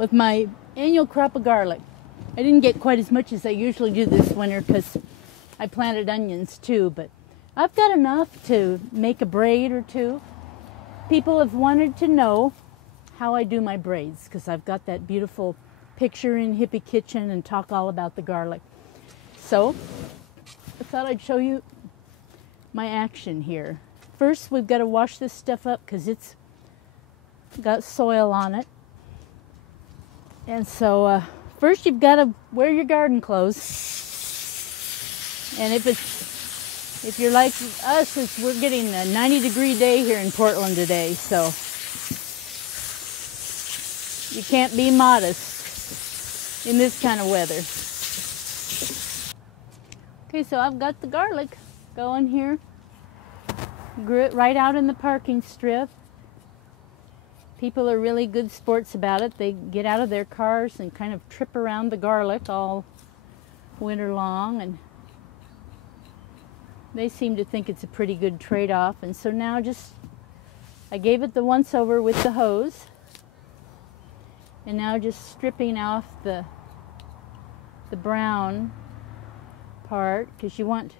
with my annual crop of garlic. I didn't get quite as much as I usually do this winter because I planted onions too, but I've got enough to make a braid or two. People have wanted to know how I do my braids because I've got that beautiful picture in Hippie Kitchen and talk all about the garlic. So I thought I'd show you my action here. First, we've got to wash this stuff up because it's got soil on it. And so first you've got to wear your garden clothes. And if you're like us, we're getting a 90-degree day here in Portland today, so you can't be modest in this kind of weather. Okay, so I've got the garlic going here. Grew it right out in the parking strip. People are really good sports about it. They get out of their cars and kind of trip around the garlic all winter long, and they seem to think it's a pretty good trade-off. And so now I gave it the once over with the hose, and now just stripping off the brown part, because you want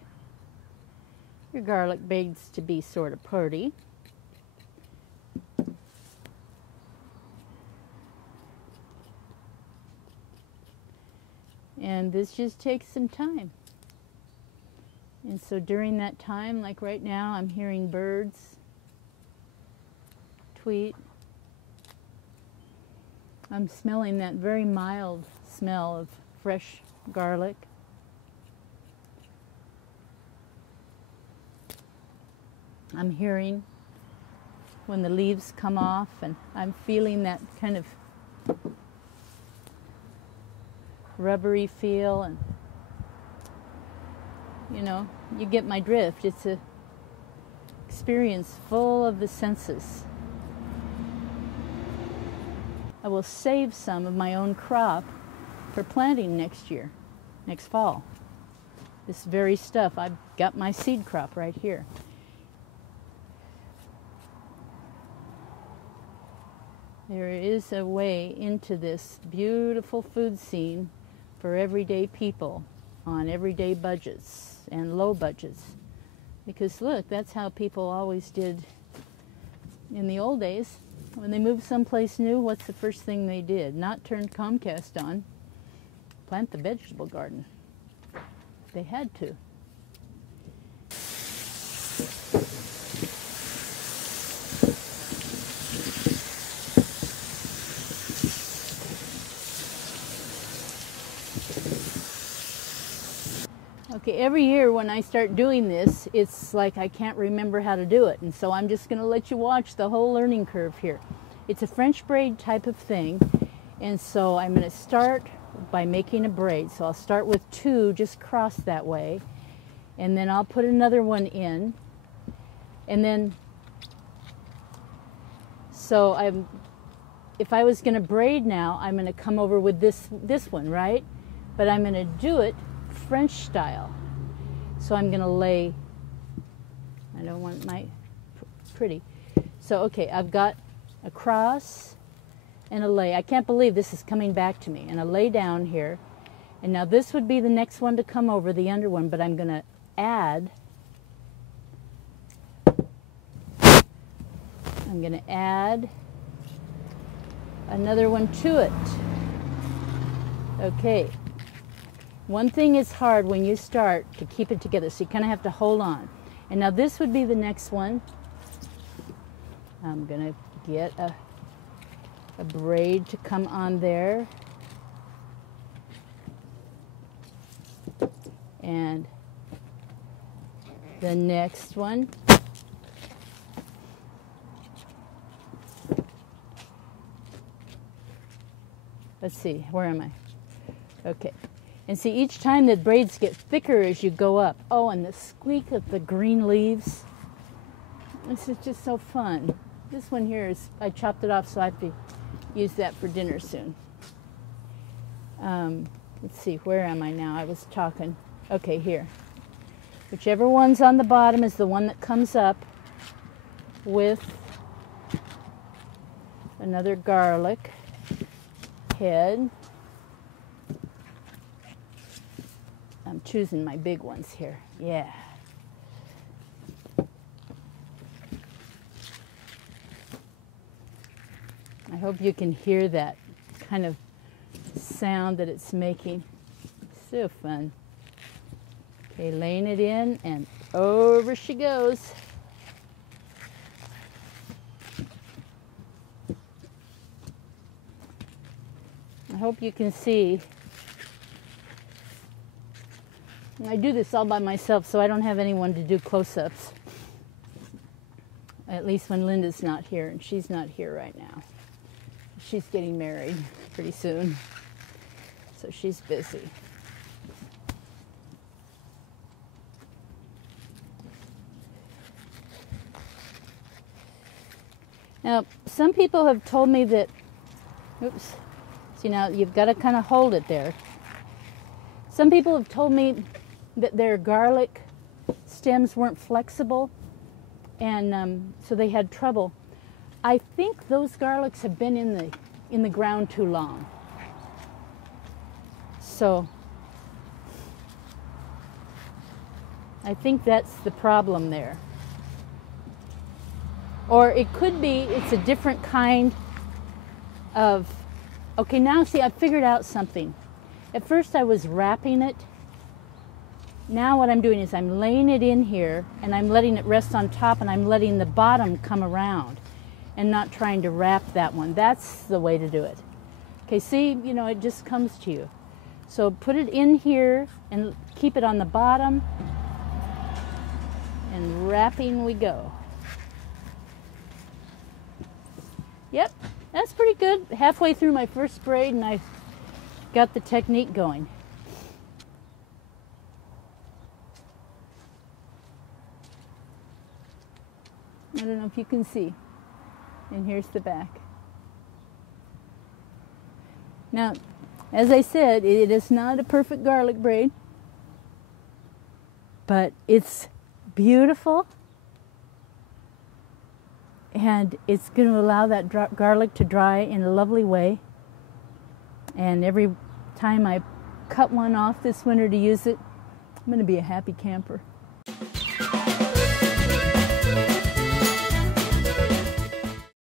your garlic braids to be sort of pretty. And this just takes some time. And so during that time, like right now, I'm hearing birds tweet. I'm smelling that very mild smell of fresh garlic. I'm hearing when the leaves come off, and I'm feeling that kind of rubbery feel, and you know, you get my drift. It's an experience full of the senses. I will save some of my own crop for planting next year, next fall. This very stuff, I've got my seed crop right here. There is a way into this beautiful food scene for everyday people on everyday budgets and low budgets. Because look, that's how people always did in the old days. When they moved someplace new, what's the first thing they did? Not turn Comcast on, plant the vegetable garden. They had to. Okay, every year when I start doing this, it's like I can't remember how to do it. And so I'm just going to let you watch the whole learning curve here. It's a French braid type of thing. And so I'm going to start by making a braid. So I'll start with 2 just cross that way. And then I'll put another one in. And then, so if I was going to braid now, I'm going to come over with this one, right? But I'm going to do it French style. So I'm going to lay, I don't want my pretty. So okay, I've got a cross and a lay. I can't believe this is coming back to me. And a lay down here. And now this would be the next one to come over, the under one, but I'm going to add, another one to it. Okay. One thing is hard when you start to keep it together, so you kind of have to hold on. And now this would be the next one. I'm going to get a braid to come on there. And the next one. Let's see, where am I? Okay. And see, each time the braids get thicker as you go up. Oh, and the squeak of the green leaves. This is just so fun. This one here is, I chopped it off, so I have to use that for dinner soon. Let's see, where am I now? I was talking. Okay, here. Whichever one's on the bottom is the one that comes up with another garlic. ahead. I'm choosing my big ones here. Yeah. I hope you can hear that kind of sound that it's making. So fun. Okay, laying it in and over she goes. I hope you can see. I do this all by myself, so I don't have anyone to do close-ups. At least when Linda's not here, and she's not here right now. She's getting married pretty soon, so she's busy. Now, some people have told me that, oops, see now you've got to kind of hold it there. Some people have told me that their garlic stems weren't flexible, and so they had trouble. I think those garlics have been in the ground too long. So I think that's the problem there. Or it could be it's a different kind of, okay, now see, I figured out something. At first I was wrapping it. Now what I'm doing is I'm laying it in here and I'm letting it rest on top and I'm letting the bottom come around and not trying to wrap that one. That's the way to do it. Okay, see, you know, it just comes to you. So put it in here and keep it on the bottom and wrapping we go. Yep, that's pretty good. Halfway through my first braid and I got the technique going. I don't know if you can see. And here's the back. Now, as I said, it is not a perfect garlic braid, but it's beautiful, and it's going to allow that garlic to dry in a lovely way. And every time I cut one off this winter to use it, I'm going to be a happy camper.